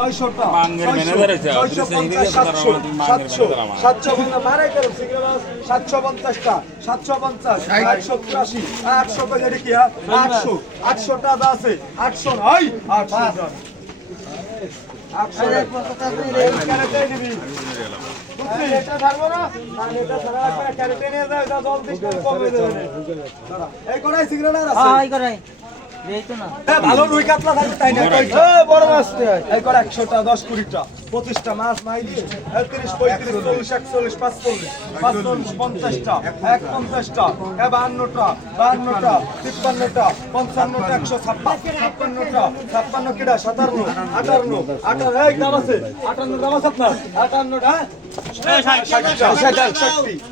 ছয়শোটা ছয়শো, পঞ্চাশ, সাতশো, সাতশো। সাতশো মারাই করো, সাতশো পঞ্চাশটা, সাতশো পঞ্চাশ, আটশো চুরাশি, আটশো কই কি, হ্যাঁ? আটশো, আটশোটা আছে, আটশো নয়, আটশো আটশো এই আর আছে? ভালো রুই কাতলা থাকবে তাই না? বড় মাছ। এই করে একশোটা দশ কুড়িটা। পঁচিশটা মাছ নাই দিয়ে তিরিশ পঁয়ত্রিশ চল্লিশ একচল্লিশ পাঁচচল্লিশ। পাঁচচল্লিশ পঞ্চাশটা। এক পঞ্চাশটা। বাহান্নটা বাহান্নটা তিপ্পান্নটা পঞ্চান্নটা একশো ছাপ্পান্ন ছাপ্পান্নটা ছাপ্পান্ন কিটা সাতান্ন আটান্ন আটান্ন। এই দাম আছে। আটান্ন দাম আছে আপনার? আটান্নটা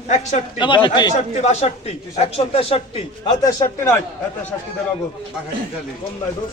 একষট্টি একষট্টি বাষট্টি একশো তেষট্টি আর তেষট্টি নয় তেষট্টি দেবো গো কম নাই দোষ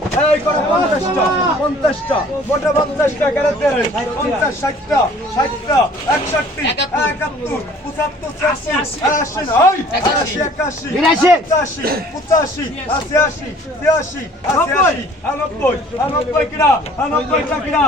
পঞ্চাশটা পঞ্চাশটা মোটা পঞ্চাশটা ক্যারেটে পঞ্চাশ ষাটটা ষাটটা একষট্টি একাত্তর পঁচাত্তর ছিয়াশি আশি নয় আশি একাশি। পঁচাশি পঁচাশি আশি আশি ছিয়াশি আশি আশি নব্বই নব্বই কিনা নব্বই কিনা?